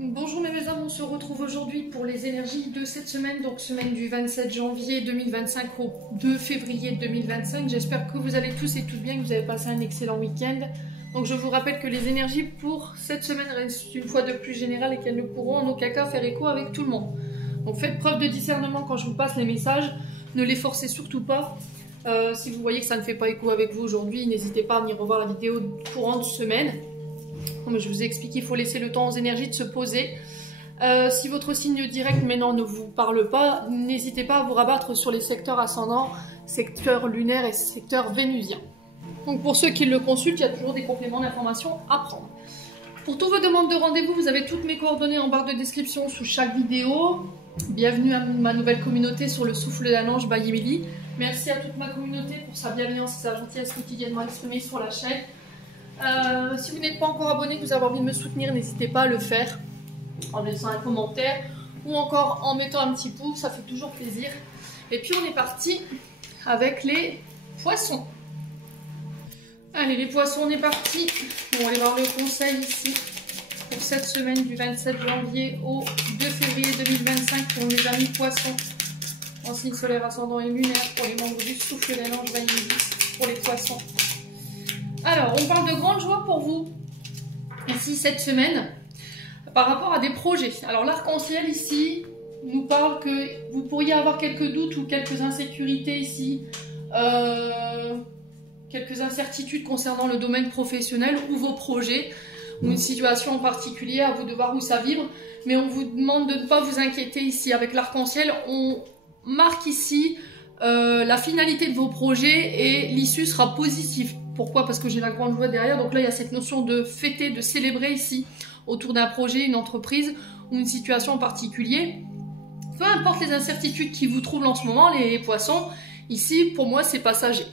Bonjour mes belles âmes, on se retrouve aujourd'hui pour les énergies de cette semaine, donc semaine du 27 janvier 2025 au 2 février 2025. J'espère que vous allez tous et toutes bien, que vous avez passé un excellent week-end. Donc je vous rappelle que les énergies pour cette semaine restent une fois de plus générales et qu'elles ne pourront en aucun cas faire écho avec tout le monde. Donc faites preuve de discernement quand je vous passe les messages, ne les forcez surtout pas. Si vous voyez que ça ne fait pas écho avec vous aujourd'hui, n'hésitez pas à venir revoir la vidéo courant de semaine. Comme je vous ai expliqué, il faut laisser le temps aux énergies de se poser. Si votre signe direct maintenant ne vous parle pas, n'hésitez pas à vous rabattre sur les secteurs ascendants, secteur lunaire et secteur vénusien. Donc pour ceux qui le consultent, il y a toujours des compléments d'informations à prendre. Pour toutes vos demandes de rendez-vous, vous avez toutes mes coordonnées en barre de description sous chaque vidéo. Bienvenue à ma nouvelle communauté sur le souffle d'un ange by Emily. Merci à toute ma communauté pour sa bienveillance et sa gentillesse quotidiennement exprimée sur la chaîne. Si vous n'êtes pas encore abonné, que vous avez envie de me soutenir, n'hésitez pas à le faire en laissant un commentaire ou encore en mettant un petit pouce, ça fait toujours plaisir. Et puis on est parti avec les poissons. Allez les poissons, on est parti. On va aller voir le conseil ici pour cette semaine du 27 janvier au 2 février 2025 pour mes amis poissons en signe solaire, ascendant et lunaire, pour les membres du souffle d'un ange by Emily, pour les poissons. Alors, on parle de grande joie pour vous, ici, cette semaine, par rapport à des projets. Alors, l'arc-en-ciel, ici, nous parle que vous pourriez avoir quelques doutes ou quelques insécurités, ici, quelques incertitudes concernant le domaine professionnel ou vos projets, ou une situation en particulier, à vous de voir où ça vibre. Mais on vous demande de ne pas vous inquiéter, ici, avec l'arc-en-ciel. On marque ici la finalité de vos projets et l'issue sera positive. Pourquoi? Parce que j'ai la grande joie derrière. Donc là, il y a cette notion de fêter, de célébrer ici, autour d'un projet, une entreprise ou une situation en particulier. Peu importe les incertitudes qui vous troublent en ce moment, les poissons, ici, pour moi, c'est passager.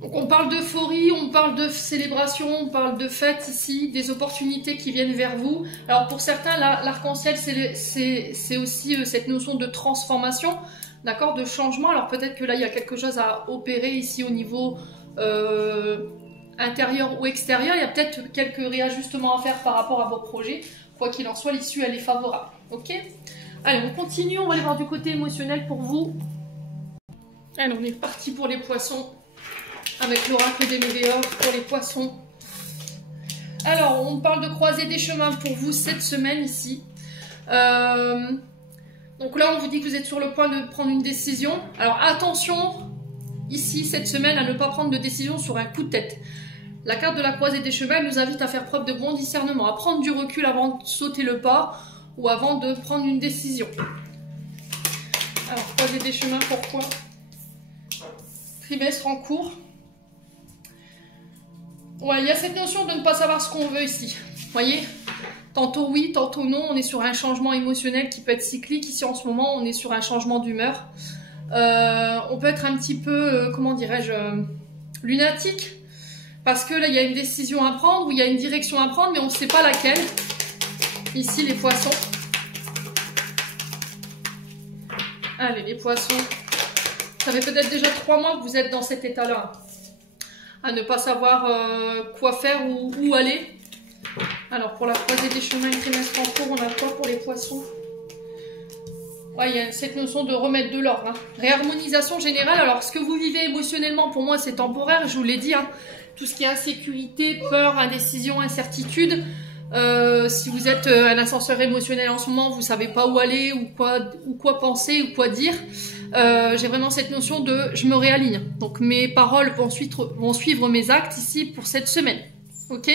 Donc on parle d'euphorie, on parle de célébration, on parle de fête ici, des opportunités qui viennent vers vous. Alors pour certains, l'arc-en-ciel, c'est aussi cette notion de transformation, d'accord, de changement. Alors peut-être que là, il y a quelque chose à opérer ici au niveau intérieur ou extérieur. Il y a peut-être quelques réajustements à faire par rapport à vos projets. Quoi qu'il en soit, l'issue, elle est favorable. Ok? Allez, on continue. On va aller voir du côté émotionnel pour vous. Allez, on est parti pour les poissons avec l'oracle des météores pour les poissons. Alors, on parle de croiser des chemins pour vous cette semaine ici. Donc là, on vous dit que vous êtes sur le point de prendre une décision. Alors, attention ici, cette semaine, à ne pas prendre de décision sur un coup de tête. La carte de la croisée des chemins nous invite à faire preuve de bon discernement, à prendre du recul avant de sauter le pas ou avant de prendre une décision. Alors, croisée des chemins, pourquoi? Trimestre en cours. Ouais, il y a cette notion de ne pas savoir ce qu'on veut ici. Vous voyez? Tantôt oui, tantôt non. On est sur un changement émotionnel qui peut être cyclique. Ici, en ce moment, on est sur un changement d'humeur. On peut être un petit peu, comment dirais-je, lunatique, parce que là il y a une décision à prendre ou il y a une direction à prendre, mais on ne sait pas laquelle. Ici les poissons. Allez les poissons, ça fait peut-être déjà 3 mois que vous êtes dans cet état-là, à ne pas savoir quoi faire ou où aller. Alors pour la croisée des chemins et trimestre en cours, on a quoi pour les poissons? Ouais, il y a cette notion de remettre de l'ordre. Hein. Réharmonisation générale. Alors, ce que vous vivez émotionnellement, pour moi, c'est temporaire. Je vous l'ai dit. Hein. Tout ce qui est insécurité, peur, indécision, incertitude. Si vous êtes un ascenseur émotionnel en ce moment, vous ne savez pas où aller ou quoi penser ou quoi dire. J'ai vraiment cette notion de je me réaligne. Donc, mes paroles vont suivre mes actes ici pour cette semaine. Ok?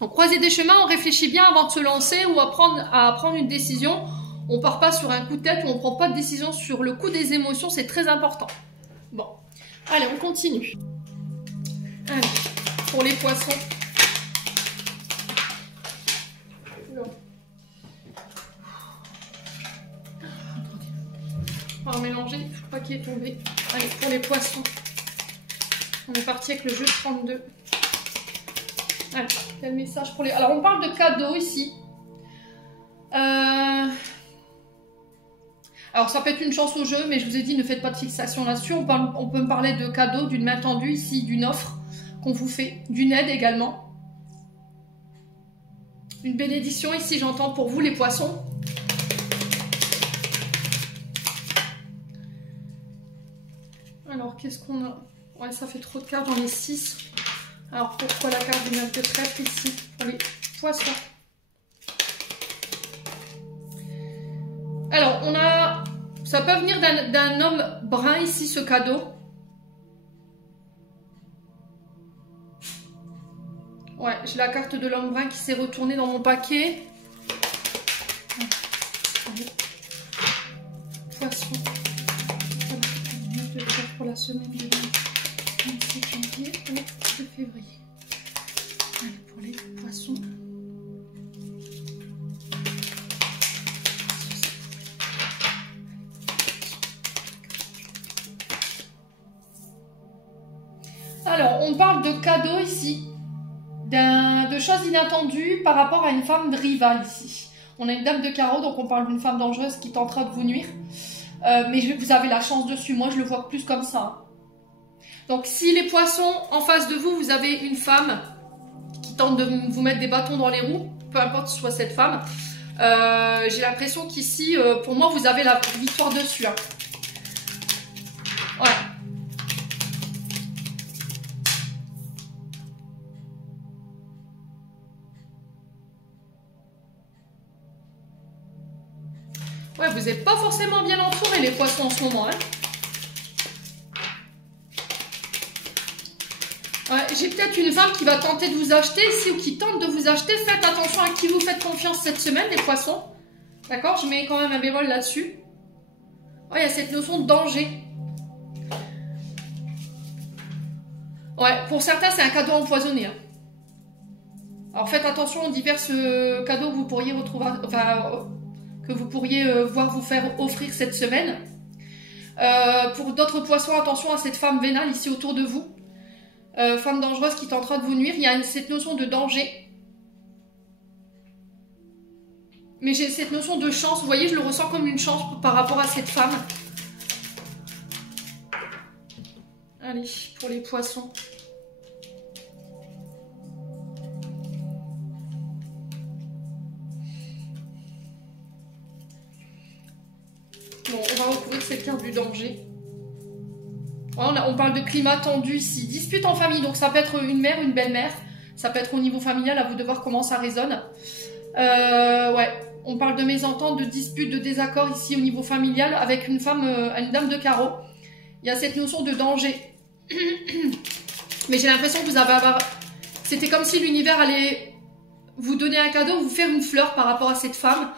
Donc, croiser des chemins, on réfléchit bien avant de se lancer ou à prendre une décision. On ne part pas sur un coup de tête ou on ne prend pas de décision sur le coup des émotions, c'est très important. Bon, allez, on continue. Allez, pour les poissons. On va mélanger, il ne faut pas qu'il est tombé. Allez, pour les poissons. On est parti avec le jeu 32. Allez, quel message pour les... Alors, on parle de cadeaux ici. Alors ça peut être une chance au jeu, mais je vous ai dit ne faites pas de fixation là-dessus. On peut me parler de cadeaux, d'une main tendue ici, d'une offre qu'on vous fait, d'une aide également. Une bénédiction ici, j'entends pour vous les poissons. Alors, qu'est-ce qu'on a? Ouais, ça fait trop de cartes, j'en ai 6. Alors, pourquoi la carte du 9 de trèfle ici pour les poissons? Alors, on a... Ça peut venir d'un homme brun ici, ce cadeau. Ouais, j'ai la carte de l'homme brun qui s'est retournée dans mon paquet. Poisson. Pour la semaine du 27 janvier au 2 février. Allez, pour les poissons. Alors, on parle de cadeaux ici. De choses inattendues par rapport à une femme rivale ici. On a une dame de carreau, donc on parle d'une femme dangereuse qui tentera de vous nuire. Mais vous avez la chance dessus, moi je le vois plus comme ça. Donc si les poissons, en face de vous, vous avez une femme qui tente de vous mettre des bâtons dans les roues, peu importe ce soit cette femme, j'ai l'impression qu'ici, pour moi, vous avez la victoire dessus. Hein. Ouais. Ouais, vous n'êtes pas forcément bien entourés les poissons en ce moment. Hein. Ouais, j'ai peut-être une femme qui va tenter de vous acheter ici ou qui tente de vous acheter. Faites attention à qui vous faites confiance cette semaine, les poissons. D'accord? Je mets quand même un bémol là-dessus. Ouais, il y a cette notion de danger. Ouais, pour certains, c'est un cadeau empoisonné. Hein. Alors faites attention aux divers cadeaux que vous pourriez retrouver... Enfin... que vous pourriez voir vous faire offrir cette semaine. Pour d'autres poissons, attention à cette femme vénale ici autour de vous. Femme dangereuse qui tentera de vous nuire. Il y a cette notion de danger. Mais j'ai cette notion de chance. Vous voyez, je le ressens comme une chance par rapport à cette femme. Allez, pour les poissons. Bon, on va recouvrir cette carte du danger. On parle de climat tendu ici. Dispute en famille, donc ça peut être une mère, une belle-mère. Ça peut être au niveau familial, à vous de voir comment ça résonne. Ouais, on parle de mésentente, de dispute, de désaccord ici au niveau familial avec une femme, une dame de carreau. Il y a cette notion de danger. Mais j'ai l'impression que vous avez... C'était comme si l'univers allait vous donner un cadeau, vous faire une fleur par rapport à cette femme.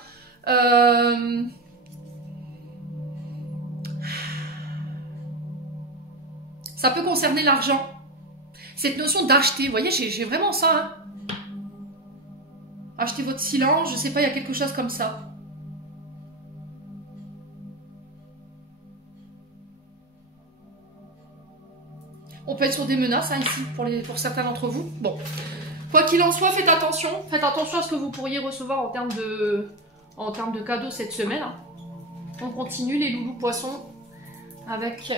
Ça peut concerner l'argent. Cette notion d'acheter, vous voyez, j'ai vraiment ça. Hein. Acheter votre silence, je sais pas, il y a quelque chose comme ça. On peut être sur des menaces hein, ici, pour certains d'entre vous. Bon, quoi qu'il en soit, faites attention. Faites attention à ce que vous pourriez recevoir en termes de cadeaux cette semaine. On continue les loulous poissons avec...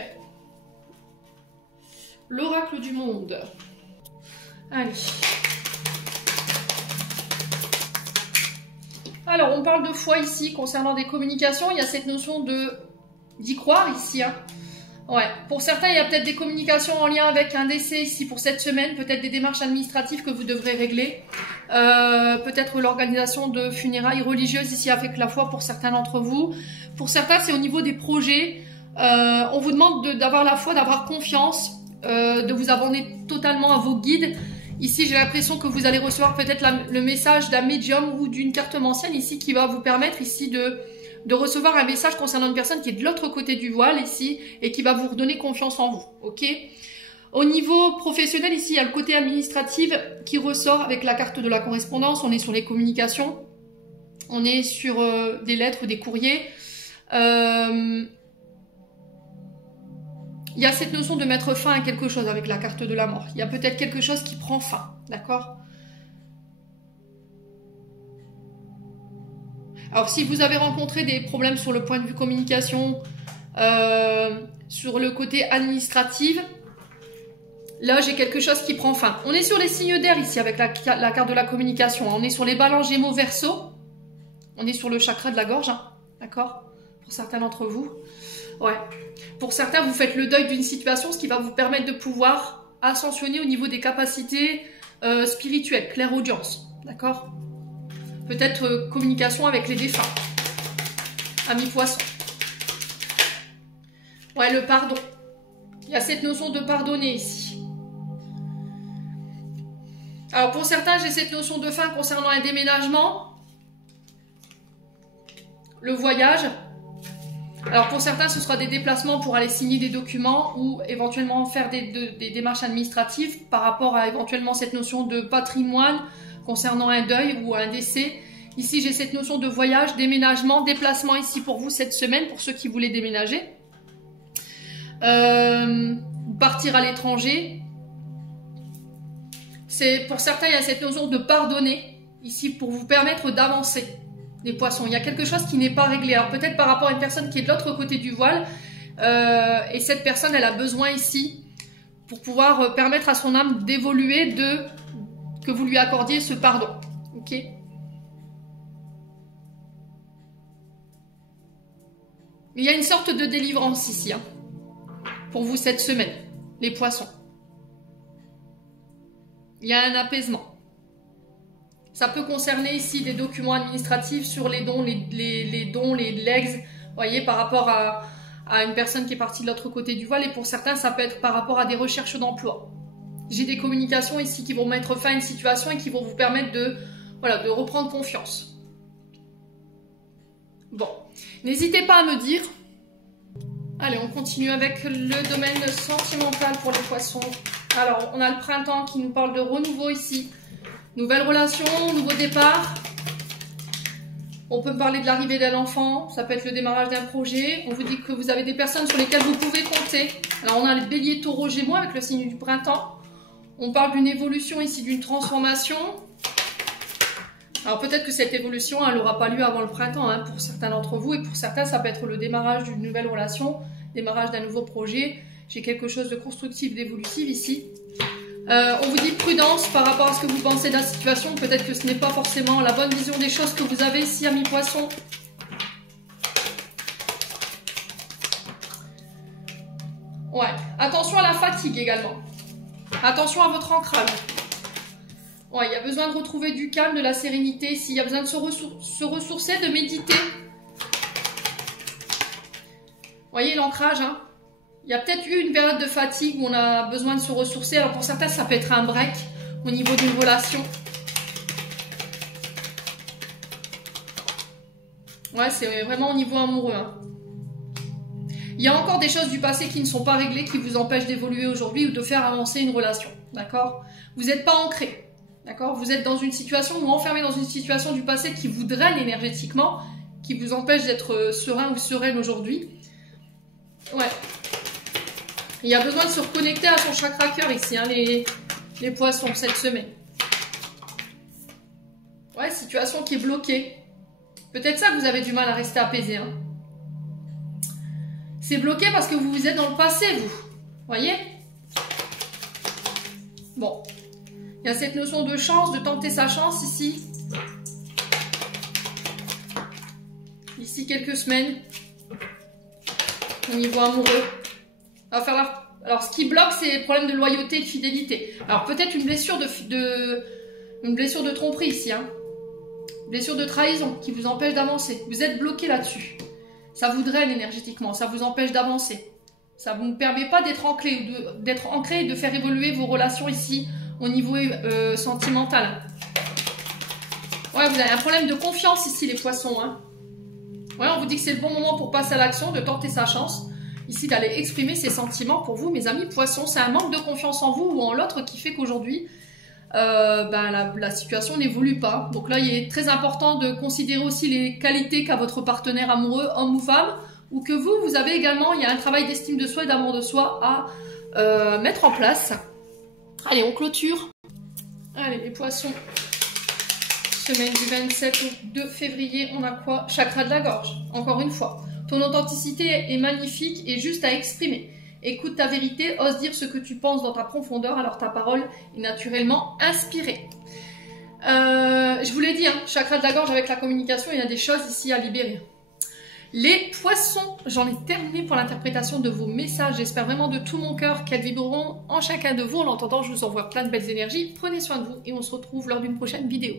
l'oracle du monde. Allez. Alors, on parle de foi ici, concernant des communications. Il y a cette notion d'y croire ici. Hein. Ouais. Pour certains, il y a peut-être des communications en lien avec un décès ici pour cette semaine. Peut-être des démarches administratives que vous devrez régler. Peut-être l'organisation de funérailles religieuses ici avec la foi pour certains d'entre vous. Pour certains, c'est au niveau des projets. On vous demande d'avoir la foi, d'avoir confiance. De vous abandonner totalement à vos guides. Ici, j'ai l'impression que vous allez recevoir peut-être le message d'un médium ou d'une cartomancienne ici qui va vous permettre ici de recevoir un message concernant une personne qui est de l'autre côté du voile ici et qui va vous redonner confiance en vous. Ok ? Au niveau professionnel, ici, il y a le côté administratif qui ressort avec la carte de la correspondance. On est sur les communications. On est sur des lettres, des courriers. Il y a cette notion de mettre fin à quelque chose avec la carte de la mort. Il y a peut-être quelque chose qui prend fin, d'accord? Alors, si vous avez rencontré des problèmes sur le point de vue communication, sur le côté administratif, Là, j'ai quelque chose qui prend fin. On est sur les signes d'air ici avec la carte de la communication. On est sur les balances Gémeaux Verseau. On est sur le chakra de la gorge, hein, d'accord? Pour certains d'entre vous. Ouais. Pour certains, vous faites le deuil d'une situation, ce qui va vous permettre de pouvoir ascensionner au niveau des capacités spirituelles, clairaudience, d'accord? Peut-être communication avec les défunts. Amis poissons. Ouais, le pardon. Il y a cette notion de pardonner ici. Alors pour certains, j'ai cette notion de fin concernant un déménagement, le voyage. Alors pour certains, ce sera des déplacements pour aller signer des documents ou éventuellement faire des démarches administratives par rapport à éventuellement cette notion de patrimoine concernant un deuil ou un décès. Ici, j'ai cette notion de voyage, déménagement, déplacement ici pour vous cette semaine, pour ceux qui voulaient déménager. Partir à l'étranger. Pour certains, il y a cette notion de pardonner ici pour vous permettre d'avancer, les poissons. Il y a quelque chose qui n'est pas réglé. Alors peut-être par rapport à une personne qui est de l'autre côté du voile, et cette personne, elle a besoin ici pour pouvoir permettre à son âme d'évoluer, que vous lui accordiez ce pardon. Ok? Il y a une sorte de délivrance ici, hein, pour vous cette semaine, les poissons. Il y a un apaisement. Ça peut concerner ici des documents administratifs sur les dons, les legs, vous voyez, par rapport à une personne qui est partie de l'autre côté du voile. Et pour certains, ça peut être par rapport à des recherches d'emploi. J'ai des communications ici qui vont mettre fin à une situation et qui vont vous permettre de reprendre confiance. Bon, n'hésitez pas à me dire. Allez, on continue avec le domaine sentimental pour les poissons. Alors, on a le printemps qui nous parle de renouveau ici. Nouvelle relation, nouveau départ. On peut parler de l'arrivée d'un enfant. Ça peut être le démarrage d'un projet. On vous dit que vous avez des personnes sur lesquelles vous pouvez compter. Alors, on a le bélier, taureau, gémeaux avec le signe du printemps. On parle d'une évolution ici, d'une transformation. Alors, peut-être que cette évolution, elle n'aura pas lieu avant le printemps, hein, pour certains d'entre vous. Et pour certains, ça peut être le démarrage d'une nouvelle relation, démarrage d'un nouveau projet. J'ai quelque chose de constructif, d'évolutif ici. On vous dit prudence par rapport à ce que vous pensez de la situation. Peut-être que ce n'est pas forcément la bonne vision des choses que vous avez ici, amis poissons. Ouais, attention à la fatigue également. Attention à votre ancrage. Ouais, il y a besoin de retrouver du calme, de la sérénité. S'il y a besoin de se ressourcer, de méditer. Vous voyez l'ancrage, hein? Il y a peut-être eu une période de fatigue où on a besoin de se ressourcer. Alors pour certains, ça peut être un break au niveau d'une relation. Ouais, c'est vraiment au niveau amoureux, hein. Il y a encore des choses du passé qui ne sont pas réglées, qui vous empêchent d'évoluer aujourd'hui ou de faire avancer une relation, d'accord? Vous n'êtes pas ancré, d'accord? Vous êtes dans une situation ou enfermé dans une situation du passé qui vous draine énergétiquement, qui vous empêche d'être serein ou sereine aujourd'hui. Ouais. Il y a besoin de se reconnecter à son chakra cœur ici, hein, les poissons, cette semaine. Ouais, situation qui est bloquée. Peut-être ça que vous avez du mal à rester apaisé, hein. C'est bloqué parce que vous êtes dans le passé, vous. Voyez? Bon. Il y a cette notion de chance, de tenter sa chance ici. Ici, quelques semaines. Au niveau amoureux. Alors, ce qui bloque, c'est les problèmes de loyauté et de fidélité. Alors, peut-être une blessure une blessure de tromperie ici, hein. Une blessure de trahison qui vous empêche d'avancer. Vous êtes bloqué là-dessus. Ça vous draine énergétiquement, ça vous empêche d'avancer. Ça ne vous permet pas d'être ancré et de faire évoluer vos relations ici au niveau sentimental. Ouais, vous avez un problème de confiance ici, les poissons, hein. Ouais, on vous dit que c'est le bon moment pour passer à l'action, de tenter sa chance. Ici, d'aller exprimer ses sentiments pour vous, mes amis poissons. C'est un manque de confiance en vous ou en l'autre qui fait qu'aujourd'hui, la situation n'évolue pas. Donc là, il est très important de considérer aussi les qualités qu'a votre partenaire amoureux, homme ou femme, ou que vous avez également, il y a un travail d'estime de soi et d'amour de soi à mettre en place. Allez, on clôture. Allez, les poissons. Semaine du 27 au 2 février, on a quoi? Chakra de la gorge, encore une fois. Ton authenticité est magnifique et juste à exprimer. Écoute ta vérité, ose dire ce que tu penses dans ta profondeur, alors ta parole est naturellement inspirée. Je vous l'ai dit, hein, chakra de la gorge avec la communication, il y a des choses ici à libérer. Les poissons, j'en ai terminé pour l'interprétation de vos messages. J'espère vraiment de tout mon cœur qu'elles vibreront en chacun de vous. En l'entendant, je vous envoie plein de belles énergies. Prenez soin de vous et on se retrouve lors d'une prochaine vidéo.